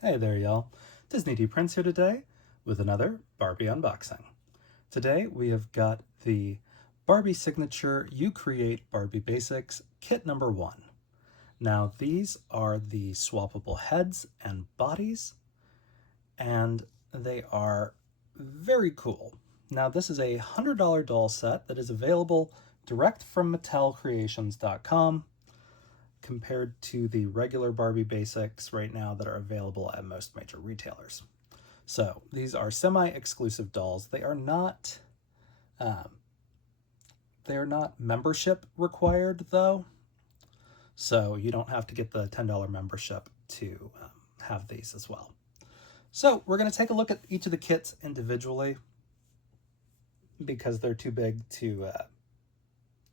Hey there, y'all. Disney D Prince here today with another Barbie unboxing. Today we have got the Barbie Signature You Create Barbie Basics Kit number 1. Now these are the swappable heads and bodies, and they are very cool. Now this is a $100 doll set that is available direct from MattelCreations.com, compared to the regular Barbie basics right now that are available at most major retailers. So these are semi-exclusive dolls. They are not membership required though, so you don't have to get the $10 membership to have these as well. So we're going to take a look at each of the kits individually because they're too big to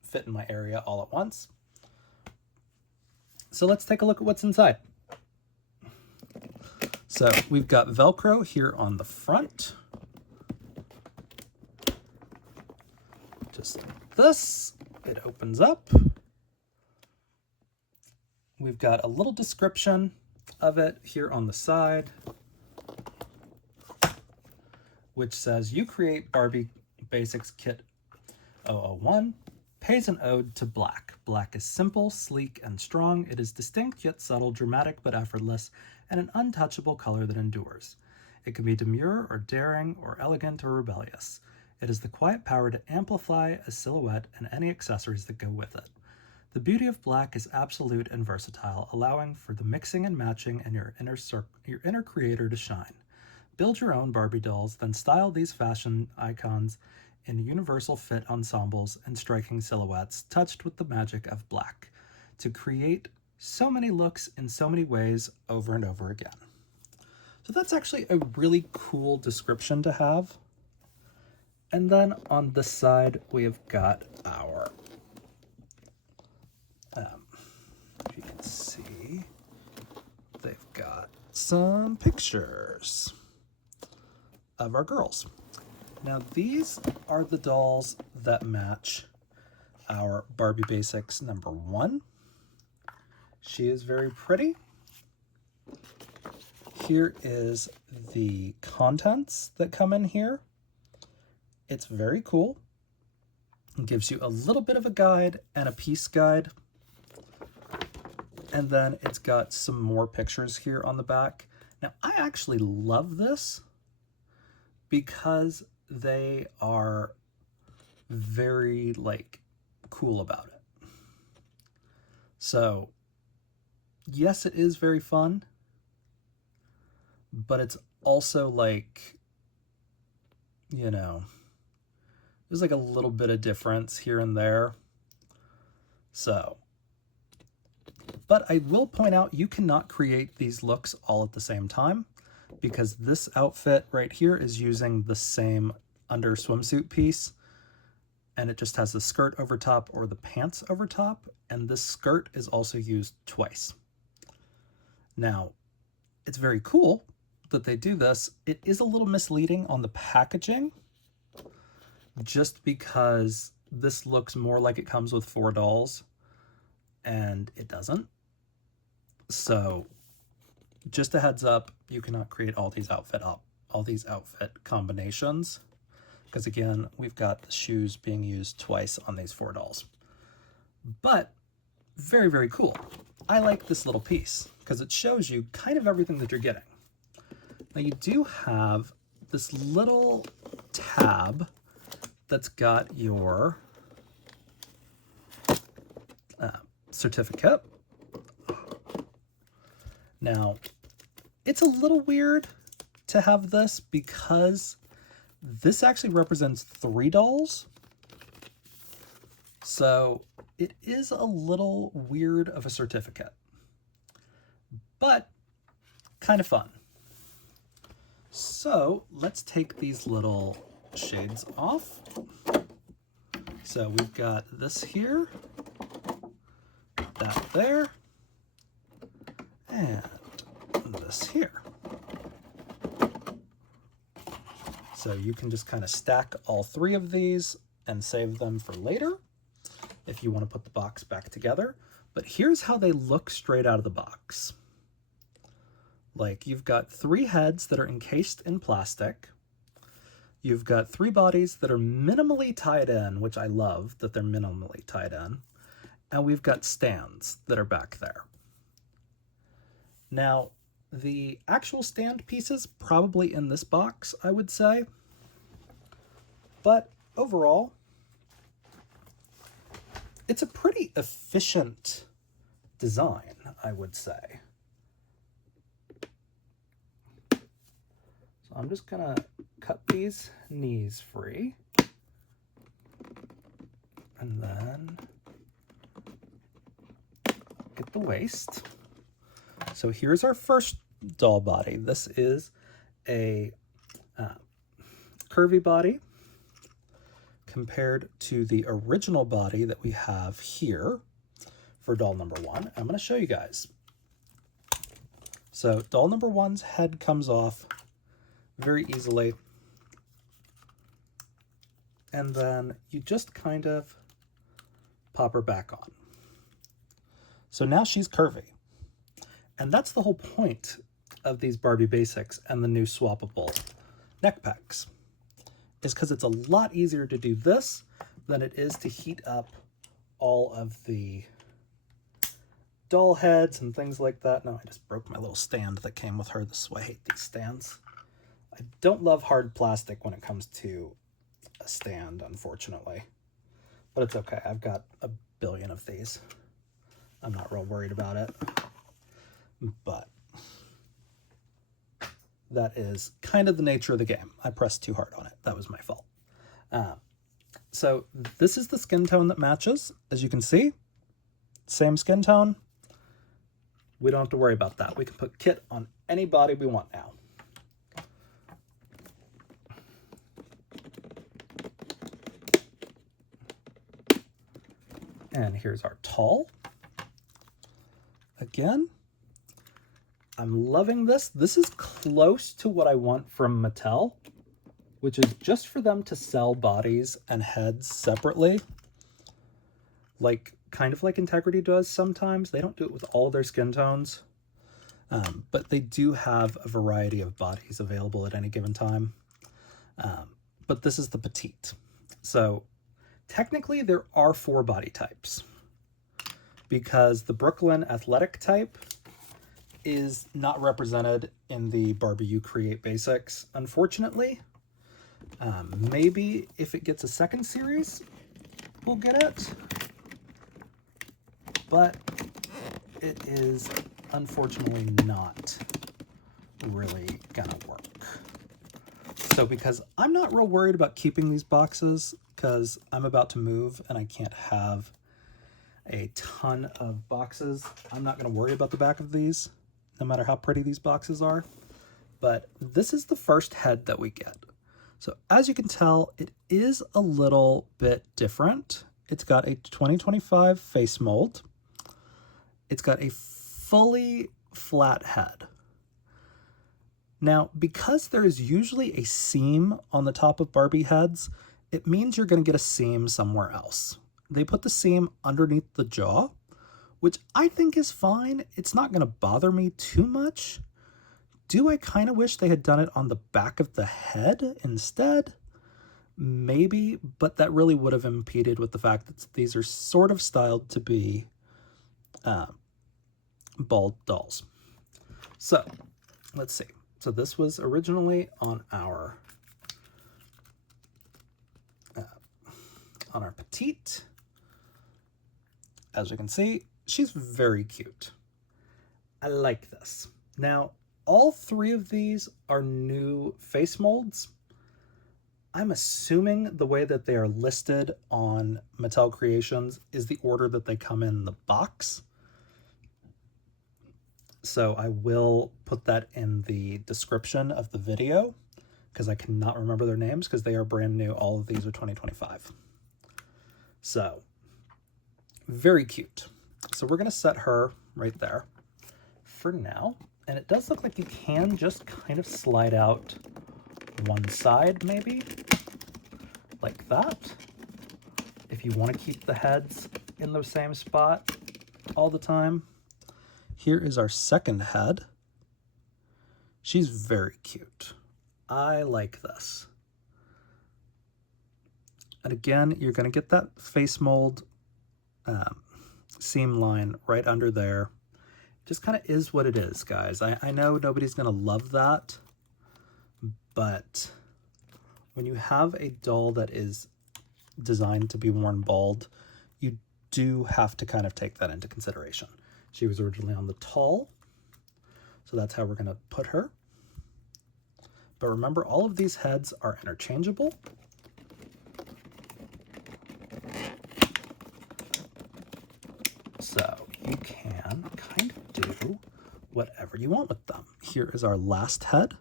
fit in my area all at once. So let's take a look at what's inside. So we've got Velcro here on the front. Just like this, it opens up. We've got a little description of it here on the side, which says, "You create Barbie Basics Kit 001. Pays an ode to black. Black is simple, sleek, and strong. It is distinct yet subtle, dramatic but effortless, and an untouchable color that endures. It can be demure or daring or elegant or rebellious. It has the quiet power to amplify a silhouette and any accessories that go with it. The beauty of black is absolute and versatile, allowing for the mixing and matching and your inner creator to shine. Build your own Barbie dolls, then style these fashion icons in universal fit ensembles and striking silhouettes touched with the magic of black to create so many looks in so many ways over and over again." So that's actually a really cool description to have. And then on this side, we have got our, if you can see, they've got some pictures of our girls. Now these are the dolls that match our Barbie Basics number 1. She is very pretty. Here is the contents that come in here. It's very cool. It gives you a little bit of a guide and a piece guide. And then it's got some more pictures here on the back. Now I actually love this because they are very cool about it. So yes, it is very fun, but it's also there's a little bit of difference here and there. So, but I will point out, you cannot create these looks all at the same time, because this outfit right here is using the same under swimsuit piece, and it just has the skirt over top or the pants over top, and this skirt is also used twice. Now, it's very cool that they do this. It is a little misleading on the packaging, just because this looks more like it comes with 4 dolls, and it doesn't. So just a heads up, you cannot create all these outfit combinations, because again, we've got the shoes being used twice on these 4 dolls. But very, very cool. I like this little piece because it shows you kind of everything that you're getting. Now you do have this little tab that's got your certificate. Now, it's a little weird to have this because this actually represents 3 dolls. So it is a little weird of a certificate, but kind of fun. So let's take these little shades off. So we've got this here, that there, and this here. So you can just kind of stack all 3 of these and save them for later if you want to put the box back together. But here's how they look straight out of the box. Like, you've got 3 heads that are encased in plastic. You've got 3 bodies that are minimally tied in, which I love that they're minimally tied in. And we've got stands that are back there. Now, the actual stand pieces probably in this box, I would say. But overall, it's a pretty efficient design, I would say. So I'm just gonna cut these knees free. And then get the waist. So here's our first doll body. This is a curvy body compared to the original body that we have here for doll number 1. I'm going to show you guys. So doll number 1's head comes off very easily. And then you just kind of pop her back on. So now she's curvy. And that's the whole point of these Barbie Basics and the new swappable neck pegs, is because it's a lot easier to do this than it is to heat up all of the doll heads and things like that. No, I just broke my little stand that came with her. This is why I hate these stands. I don't love hard plastic when it comes to a stand, unfortunately. But it's okay. I've got a billion of these. I'm not real worried about it. But that is kind of the nature of the game. I pressed too hard on it. That was my fault. So this is the skin tone that matches. As you can see, same skin tone. We don't have to worry about that. We can put kit on any body we want now. And here's our tall. Again, I'm loving this. This is close to what I want from Mattel, which is just for them to sell bodies and heads separately. Like, kind of like Integrity does sometimes. They don't do it with all their skin tones, but they do have a variety of bodies available at any given time. But this is the Petite. So technically there are 4 body types, because the Brooklyn athletic type is not represented in the Barbie You Create Basics, unfortunately. Maybe if it gets a second series, we'll get it. But it is unfortunately not really gonna work. So because I'm not real worried about keeping these boxes, because I'm about to move and I can't have a ton of boxes, I'm not going to worry about the back of these, no matter how pretty these boxes are. But this is the first head that we get. So as you can tell, it is a little bit different. It's got a 2025 face mold. It's got a fully flat head. Now, because there is usually a seam on the top of Barbie heads, it means you're going to get a seam somewhere else. They put the seam underneath the jaw, which I think is fine. It's not going to bother me too much. Do I kind of wish they had done it on the back of the head instead? Maybe, but that really would have impeded with the fact that these are sort of styled to be bald dolls. So, let's see. So this was originally on our Petite. As you can see, she's very cute. I like this. Now, all 3 of these are new face molds. I'm assuming the way that they are listed on Mattel Creations is the order that they come in the box. So I will put that in the description of the video, because I cannot remember their names because they are brand new. All of these are 2025. So, very cute. So we're going to set her right there for now. And it does look like you can just kind of slide out one side, maybe, like that. If you want to keep the heads in the same spot all the time. Here is our second head. She's very cute. I like this. And again, you're going to get that face mold seam line right under there. Just kind of is what it is, guys. I know nobody's going to love that, but when you have a doll that is designed to be worn bald, you do have to kind of take that into consideration. She was originally on the tall, so that's how we're going to put her. But remember, all of these heads are interchangeable. So you can kind of do whatever you want with them. Here is our last head.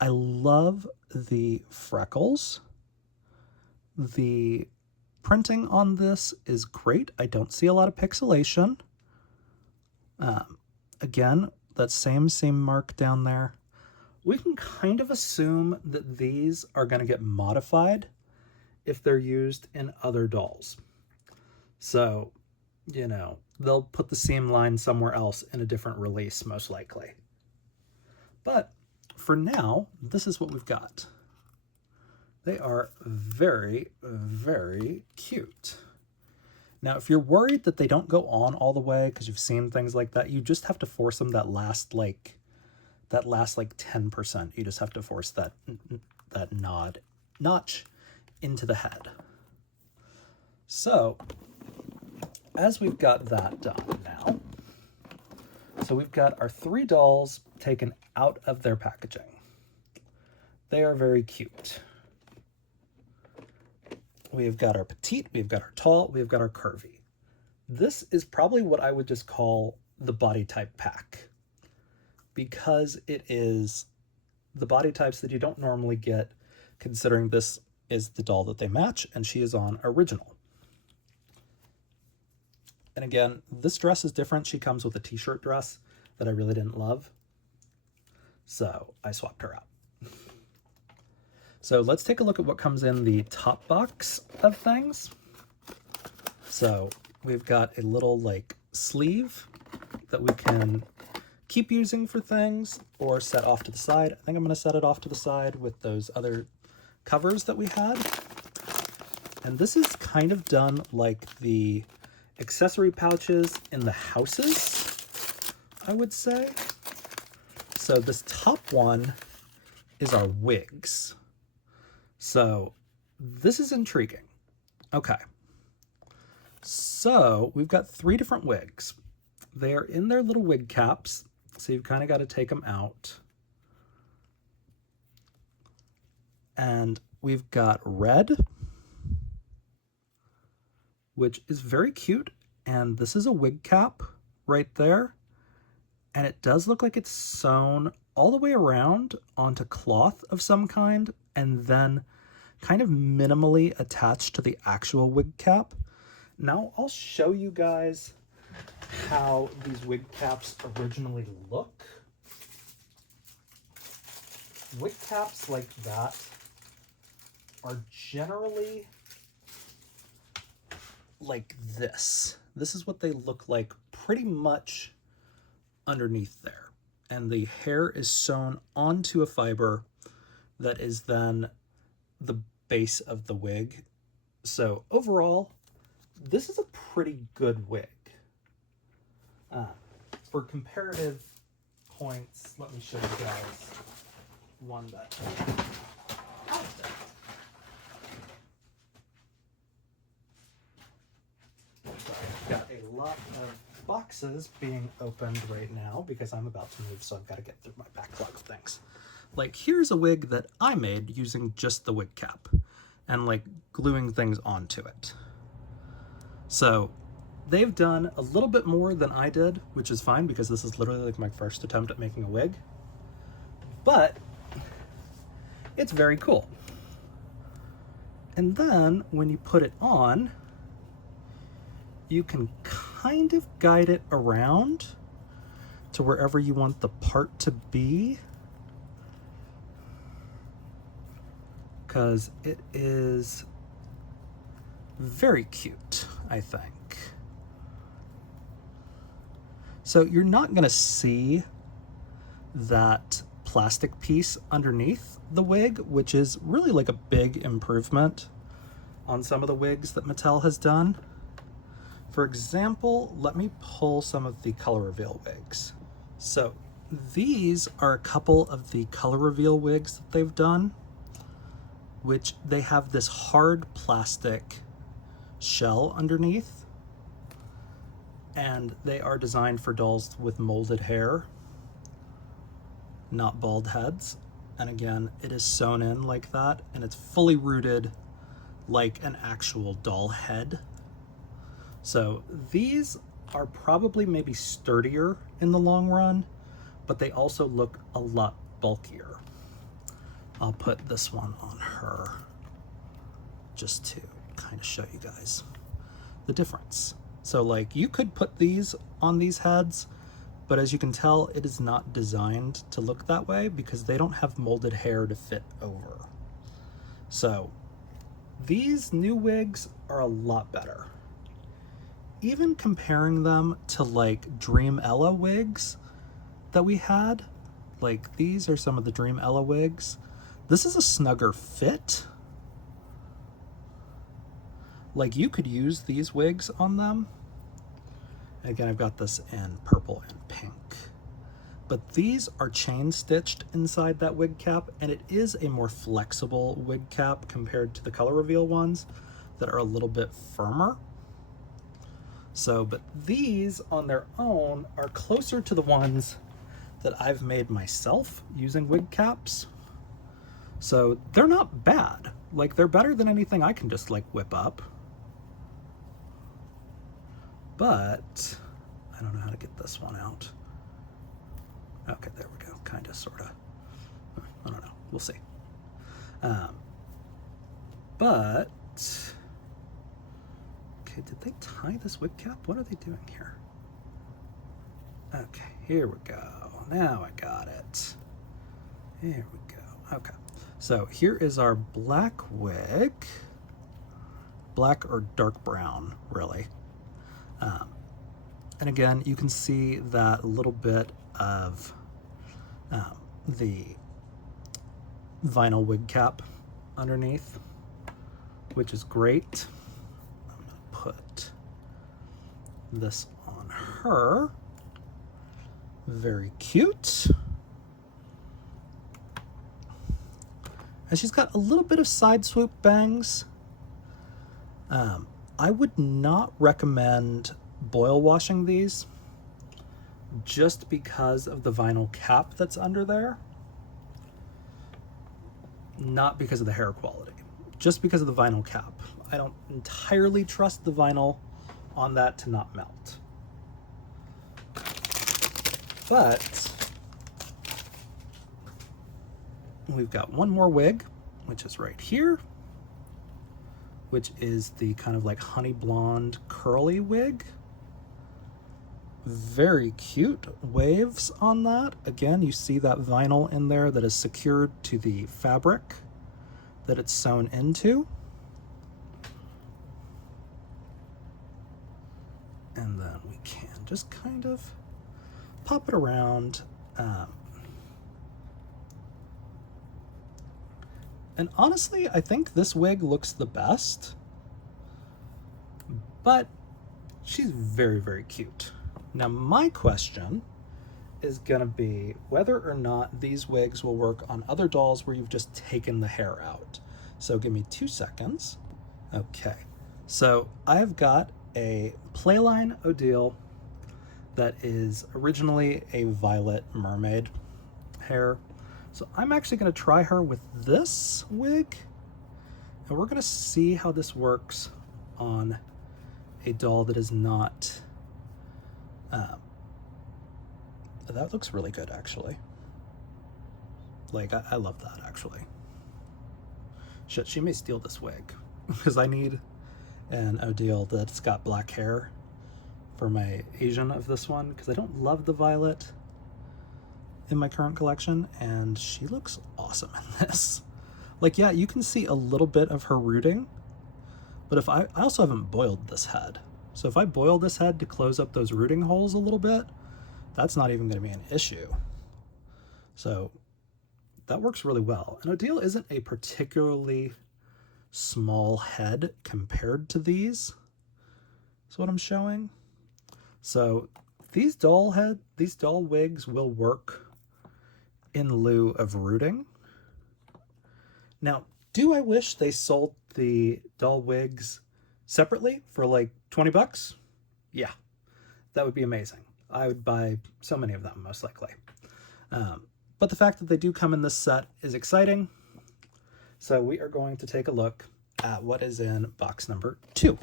I love the freckles. The printing on this is great. I don't see a lot of pixelation. Again, that same seam mark down there. We can kind of assume that these are going to get modified if they're used in other dolls. So, you know, they'll put the seam line somewhere else in a different release, most likely. But for now, this is what we've got. They are very, very cute. Now, if you're worried that they don't go on all the way, because you've seen things like that, you just have to force them that last 10%. You just have to force that notch into the head. So, as we've got that done now, so we've got our 3 dolls taken out of their packaging. They are very cute. We've got our petite, we've got our tall, we've got our curvy. This is probably what I would just call the body type pack, because it is the body types that you don't normally get, considering this is the doll that they match, and she is on original. And again, this dress is different. She comes with a t-shirt dress that I really didn't love, so I swapped her out. So let's take a look at what comes in the top box of things. So we've got a little like sleeve that we can keep using for things or set off to the side. I think I'm going to set it off to the side with those other covers that we had. And this is kind of done like the accessory pouches in the houses, I would say. So this top one is our wigs. So this is intriguing. Okay. So we've got 3 different wigs. They are in their little wig caps, so you've kind of got to take them out. And we've got red, which is very cute. And this is a wig cap right there. And it does look like it's sewn all the way around onto cloth of some kind, and then kind of minimally attached to the actual wig cap. Now I'll show you guys how these wig caps originally look. Wig caps like that are generally like this. This is what they look like pretty much underneath there. And the hair is sewn onto a fiber that is then the base of the wig. So overall, this is a pretty good wig. For comparative points, let me show you guys one that has it. So I've got a lot of boxes being opened right now because I'm about to move, so I've got to get through my backlog of things. Like, here's a wig that I made using just the wig cap and like gluing things onto it. So they've done a little bit more than I did, which is fine because this is literally like my first attempt at making a wig, but it's very cool. And then when you put it on, you can kind of guide it around to wherever you want the part to be, because it is very cute, I think. So you're not going to see that plastic piece underneath the wig, which is really like a big improvement on some of the wigs that Mattel has done. For example, let me pull some of the color reveal wigs. So these are a couple of the color reveal wigs that they've done, which they have this hard plastic shell underneath, and they are designed for dolls with molded hair, not bald heads. And again, it is sewn in like that, and it's fully rooted like an actual doll head. So these are probably maybe sturdier in the long run, but they also look a lot bulkier. I'll put this one on her just to kind of show you guys the difference. So like you could put these on these heads, but as you can tell, it is not designed to look that way because they don't have molded hair to fit over. So these new wigs are a lot better. Even comparing them to like Dream Ella wigs that we had, like these are some of the Dream Ella wigs. This is a snugger fit. Like you could use these wigs on them. Again, I've got this in purple and pink. But these are chain stitched inside that wig cap, and it is a more flexible wig cap compared to the color reveal ones that are a little bit firmer. So, but these on their own are closer to the ones that I've made myself using wig caps. So they're not bad. Like they're better than anything I can just like whip up. But I don't know how to get this one out. Okay, there we go. Kind of, sort of. I don't know. We'll see. But okay, did they tie this wig cap? What are they doing here? Okay, here we go. Now I got it. Here we go. Okay, so here is our black wig. Black or dark brown, really. And again, you can see that little bit of the vinyl wig cap underneath, which is great. I'm going to put this on her. Very cute. And she's got a little bit of side swoop bangs. I would not recommend boil washing these just because of the vinyl cap that's under there. Not because of the hair quality, just because of the vinyl cap. I don't entirely trust the vinyl on that to not melt. But we've got one more wig, which is right here, which is the kind of like honey blonde curly wig. Very cute waves on that. Again, you see that vinyl in there that is secured to the fabric that it's sewn into. And then we can just kind of pop it around. And honestly, I think this wig looks the best, but she's very, very cute. Now, my question is gonna be whether or not these wigs will work on other dolls where you've just taken the hair out. So give me 2 seconds. Okay, so I've got a Playline Odile that is originally a violet mermaid hair. So I'm actually gonna try her with this wig, and we're gonna see how this works on a doll that is not, that looks really good actually. Like, I love that actually. Shit, she may steal this wig because I need an Odile that's got black hair for my Asian of this one because I don't love the violet in my current collection, and she looks awesome in this. Like, yeah, you can see a little bit of her rooting, but if I also haven't boiled this head. So if I boil this head to close up those rooting holes a little bit, that's not even going to be an issue. So that works really well. And Odile isn't a particularly small head compared to these. That's what I'm showing. So these doll wigs will work in lieu of rooting. Now, do I wish they sold the doll wigs separately for like 20 bucks? Yeah, that would be amazing. I would buy so many of them, most likely. But the fact that they do come in this set is exciting. So we are going to take a look at what is in box number 2.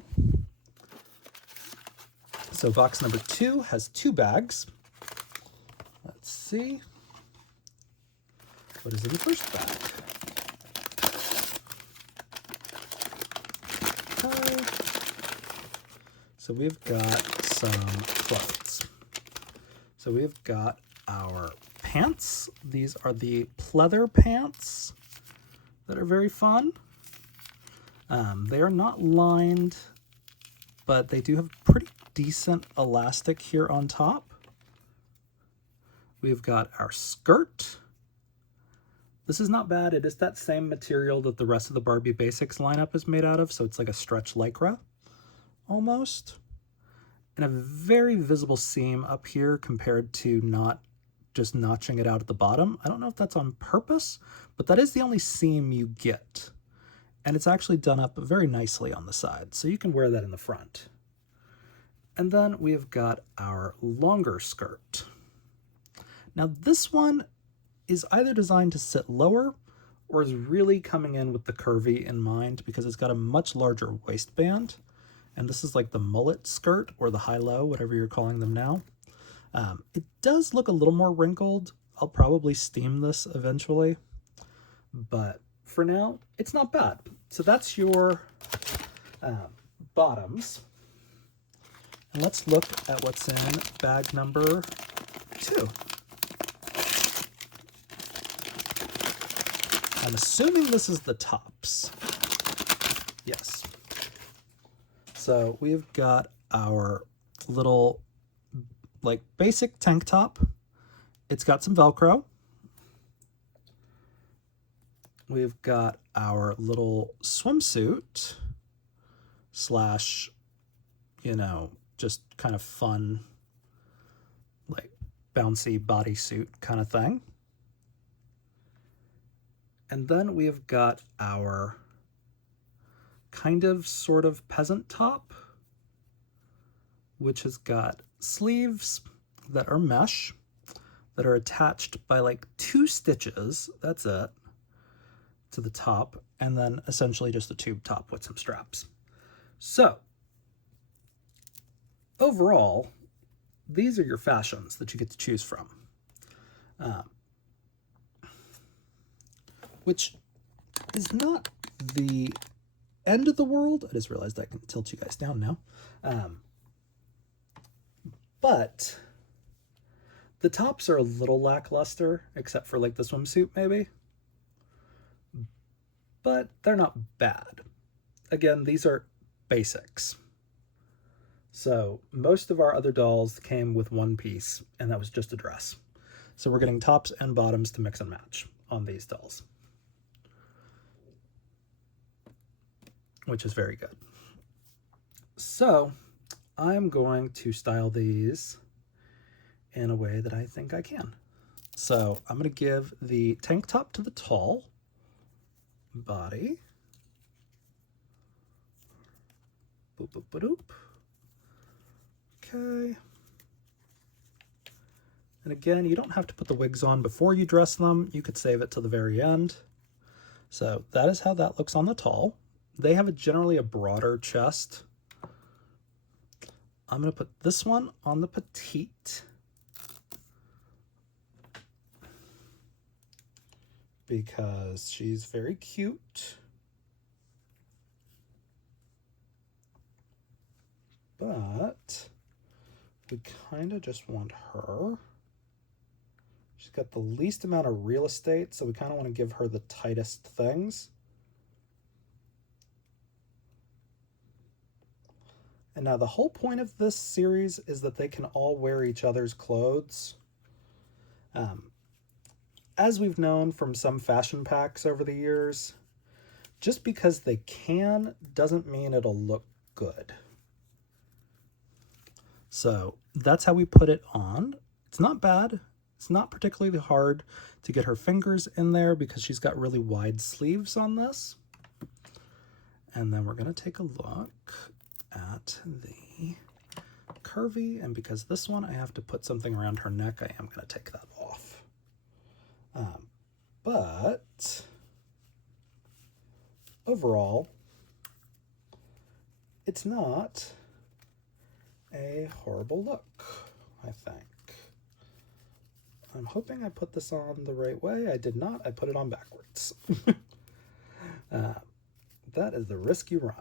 So box number 2 has 2 bags. Let's see. What is in the first bag? Okay. So we've got some clothes. So we've got our pants. These are the pleather pants that are very fun. They are not lined, but they do have pretty decent elastic here on top. We've got our skirt. This is not bad. It is that same material that the rest of the Barbie Basics lineup is made out of, so it's like a stretch lycra almost. And a very visible seam up here compared to not just notching it out at the bottom. I don't know if that's on purpose, but that is the only seam you get. And it's actually done up very nicely on the side, so you can wear that in the front. And then we've got our longer skirt. Now this one is either designed to sit lower or is really coming in with the curvy in mind because it's got a much larger waistband. And this is like the mullet skirt or the high-low, whatever you're calling them now. It does look a little more wrinkled. I'll probably steam this eventually, but for now, it's not bad. So that's your bottoms. And let's look at what's in bag number 2. I'm assuming this is the tops. Yes. So we've got our little, like, basic tank top. It's got some Velcro. We've got our little swimsuit slash, you know, just kind of fun, like bouncy bodysuit kind of thing. And then we've got our kind of sort of peasant top, which has got sleeves that are mesh that are attached by like 2 stitches. That's it. To the top, and then essentially just a tube top with some straps. So overall, these are your fashions that you get to choose from, which is not the end of the world. I just realized I can tilt you guys down now. But the tops are a little lackluster, except for like the swimsuit maybe. But they're not bad. Again, these are basics. So most of our other dolls came with one piece, and that was just a dress. So we're getting tops and bottoms to mix and match on these dolls, which is very good. So I'm going to style these in a way that I think I can. So I'm going to give the tank top to the tall body. Boop, boop, boop, boop. Okay. And again, you don't have to put the wigs on before you dress them. You could save it to the very end. So that is how that looks on the tall. They have generally a broader chest. I'm going to put this one on the petite, because she's very cute. But we kind of just want her. She's got the least amount of real estate, so we kind of want to give her the tightest things. And now the whole point of this series is that they can all wear each other's clothes. as we've known from some fashion packs over the years, just because they can doesn't mean it'll look good. So that's how we put it on. It's not bad. It's not particularly hard to get her fingers in there because she's got really wide sleeves on this. And then we're going to take a look at the Curvy. And because this one, I have to put something around her neck, I am going to take that off. But overall, it's not a horrible look, I think. I'm hoping I put this on the right way. I did not. I put it on backwards. That is the risk you run.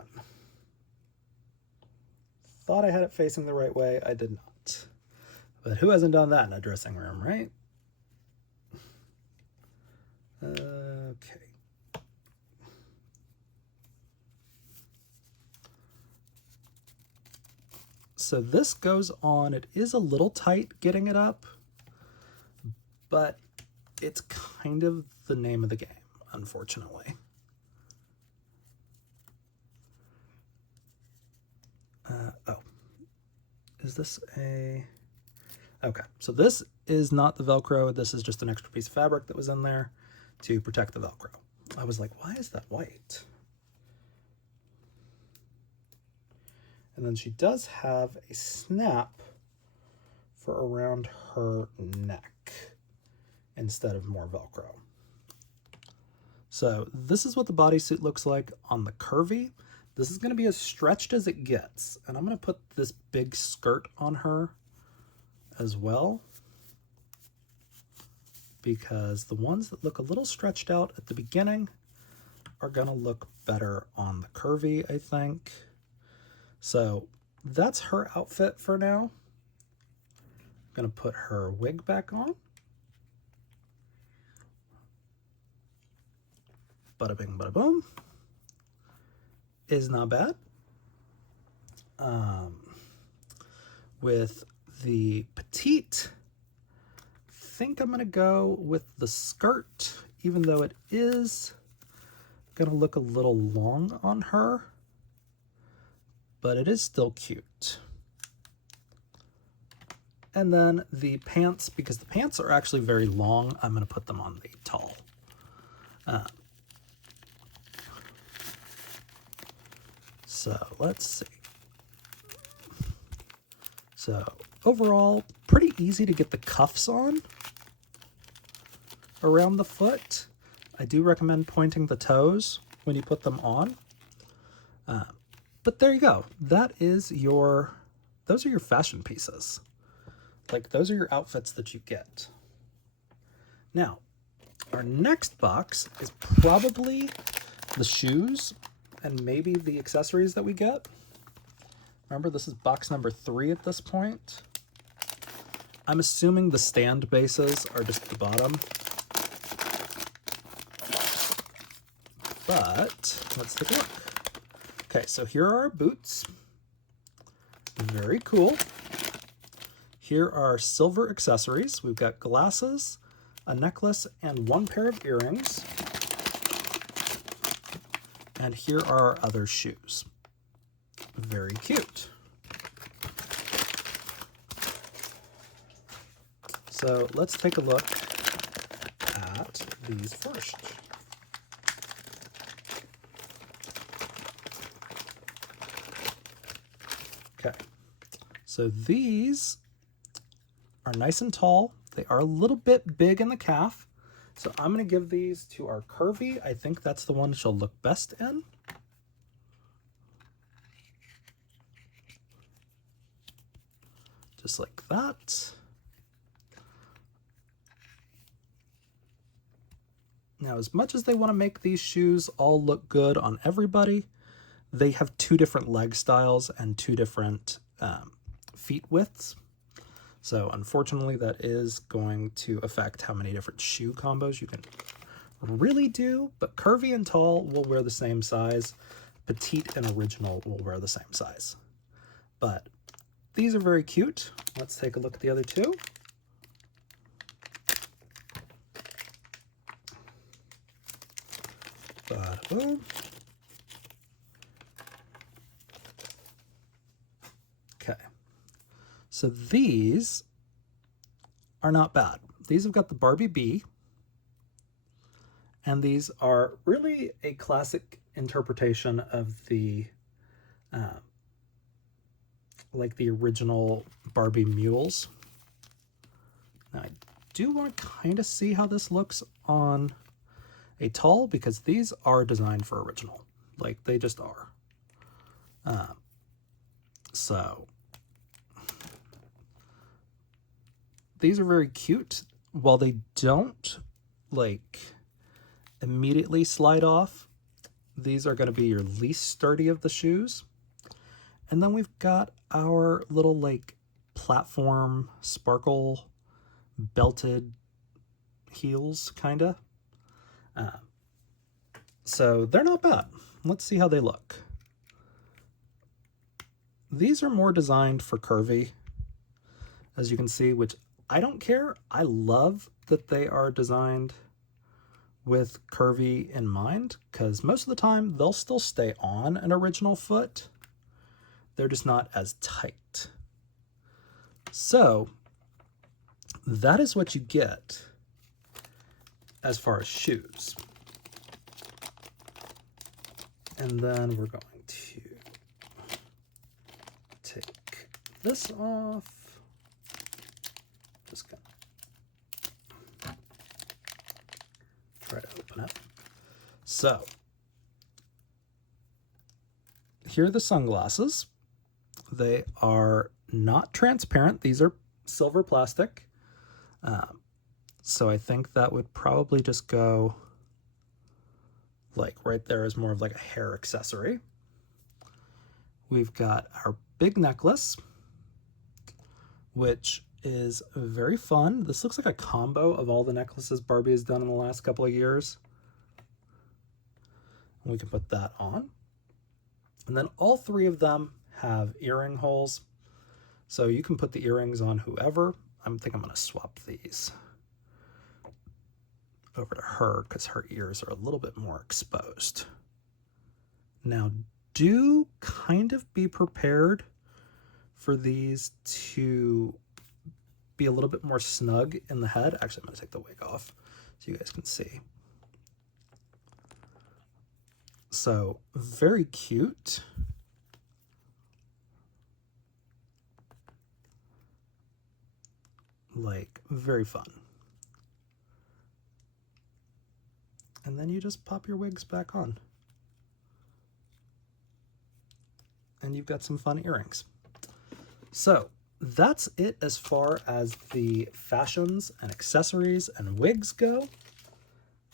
Thought I had it facing the right way. I did not. But who hasn't done that in a dressing room, right? Okay. So this goes on. It is a little tight getting it up, but it's kind of the name of the game, unfortunately. Is this a... Okay, so this is not the Velcro. This is just an extra piece of fabric that was in there to protect the Velcro. I was like, why is that white? And then she does have a snap for around her neck instead of more Velcro. So this is what the bodysuit looks like on the Curvy. This is going to be as stretched as it gets. And I'm going to put this big skirt on her as well, because the ones that look a little stretched out at the beginning are going to look better on the Curvy, I think. So that's her outfit for now. I'm going to put her wig back on. Bada bing, bada boom. Is not bad. With the Petite, I think I'm going to go with the skirt, even though it is going to look a little long on her, but it is still cute. And then the pants, because the pants are actually very long, I'm going to put them on the tall. So let's see. So overall, pretty easy to get the cuffs on around the foot. I do recommend pointing the toes when you put them on. But there you go. That is those are your fashion pieces. Like, those are your outfits that you get. Now, our next box is probably the shoes and maybe the accessories that we get. Remember, this is box number 3 at this point. I'm assuming the stand bases are just at the bottom. But let's take a look. Okay, so here are our boots. Very cool. Here are silver accessories. We've got glasses, a necklace, and 1 pair of earrings. And here are our other shoes. Very cute. So let's take a look at these first. Okay, so these are nice and tall. They are a little bit big in the calf. So I'm going to give these to our Curvy. I think that's the one she'll look best in. Just like that. Now, as much as they want to make these shoes all look good on everybody, they have 2 different leg styles and 2 different feet widths. So unfortunately, that is going to affect how many different shoe combos you can really do. But Curvy and tall will wear the same size. Petite and original will wear the same size. But these are very cute. Let's take a look at the other 2. Bada boom. Okay. So these are not bad. These have got the Barbie bee. And these are really a classic interpretation of the like the original Barbie mules. Now I do want to kind of see how this looks on a tall, because these are designed for original. Like, they just are. So these are very cute. While they don't like immediately slide off, these are going to be your least sturdy of the shoes. And then we've got our little like platform sparkle belted heels, kind of. So they're not bad. Let's see how they look. These are more designed for curvy, as you can see, which I don't care. I love that they are designed with curvy in mind, because most of the time they'll still stay on an original foot. They're just not as tight. So that is what you get as far as shoes. And then we're going to take this off. Just gonna try to open it. So here are the sunglasses. They are not transparent. These are silver plastic. So I think that would probably just go like right there as more of like a hair accessory. We've got our big necklace, which is very fun. This looks like a combo of all the necklaces Barbie has done in the last couple of years. We can put that on. And then all three of them have earring holes. So you can put the earrings on whoever. I think I'm going to swap these over to her because her ears are a little bit more exposed. Now, do kind of be prepared for these to be a little bit more snug in the head. Actually, I'm going to take the wig off so you guys can see. So, very cute. Like, very fun. And then you just pop your wigs back on. And you've got some fun earrings. So that's it as far as the fashions and accessories and wigs go.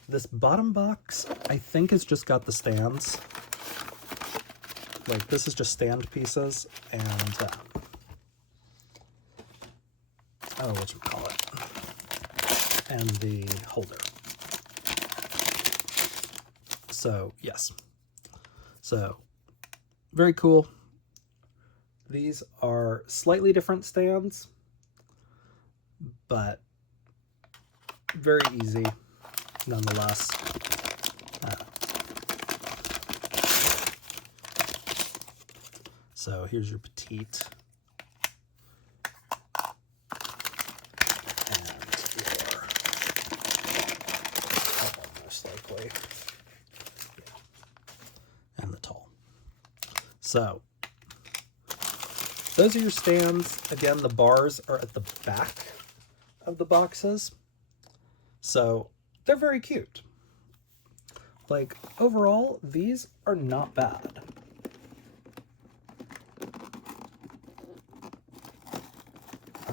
This bottom box, I think, has just got the stands. Like, this is just stand pieces and, whatchamacallit, and the holder. So, yes. So, very cool. These are slightly different stands, but very easy nonetheless. So here's your Petite. And your tall, most likely. Yeah. And the tall. So those are your stands. Again, the bars are at the back of the boxes. So they're very cute. Like, overall, these are not bad.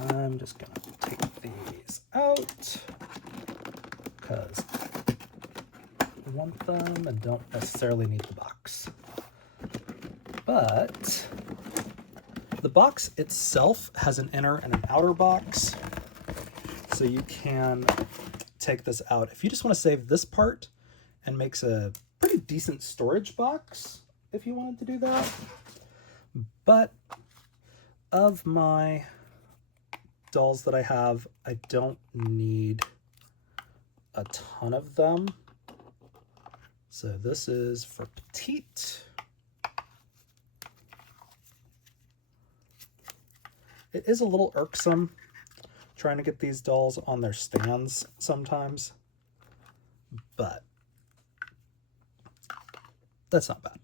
I'm just gonna take these out because I want them and don't necessarily need the box. But the box itself has an inner and an outer box, so you can take this out if you just want to save this part, and makes a pretty decent storage box if you wanted to do that. But of my dolls that I have, I don't need a ton of them, So this is for Petite. It is a little irksome trying to get these dolls on their stands sometimes, but that's not bad.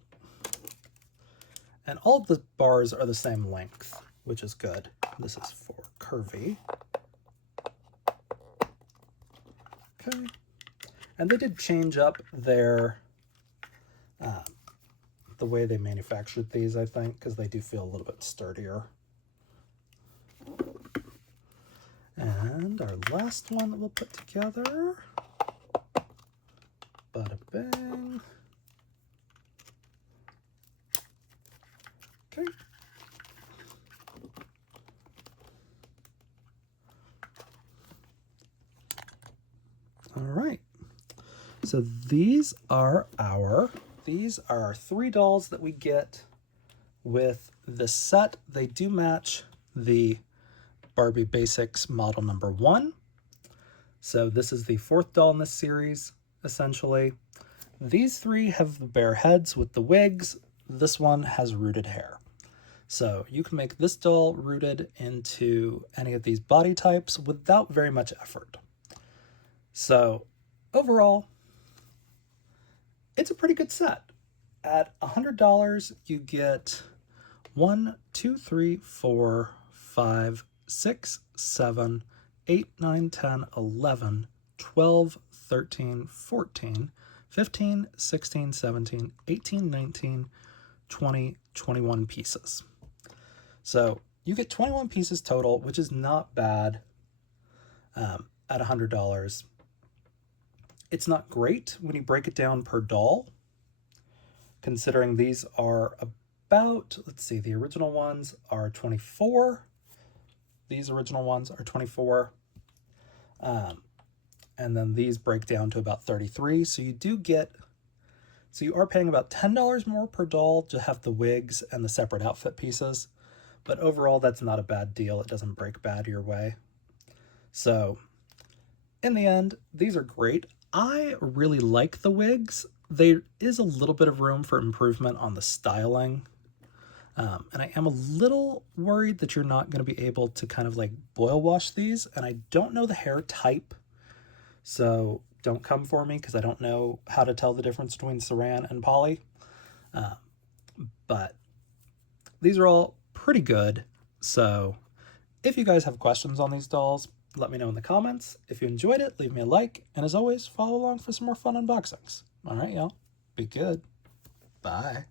And all of the bars are the same length, which is good. This is for Curvy. Okay. And they did change up their, the way they manufactured these, I think, because they do feel a little bit sturdier. And our last one that we'll put together. Bada bang. Okay. All right. So these are our 3 dolls that we get with this set. They do match the Barbie Basics model number 1. So this is the 4th doll in this series, essentially. These 3 have the bare heads with the wigs. This one has rooted hair. So you can make this doll rooted into any of these body types without very much effort. So overall, it's a pretty good set. At $100, you get 1, 2, 3, 4, 5, 6, 7, 8, 9, 10, 11, 12, 13, 14, 15, 16, 17, 18, 19, 20, 21 pieces. So you get 21 pieces total, which is not bad at $100. It's not great when you break it down per doll, considering these are about, let's see, the original ones are 24. These original ones are 24. And then these break down to about 33. So you are paying about $10 more per doll to have the wigs and the separate outfit pieces. But overall, that's not a bad deal. It doesn't break bad your way. So in the end, these are great. I really like the wigs. There is a little bit of room for improvement on the styling. And I am a little worried that you're not going to be able to kind of like boil wash these. And I don't know the hair type. So don't come for me because I don't know how to tell the difference between Saran and poly. But these are all pretty good. So if you guys have questions on these dolls, let me know in the comments. If you enjoyed it, leave me a like. And as always, follow along for some more fun unboxings. All right, y'all. Be good. Bye.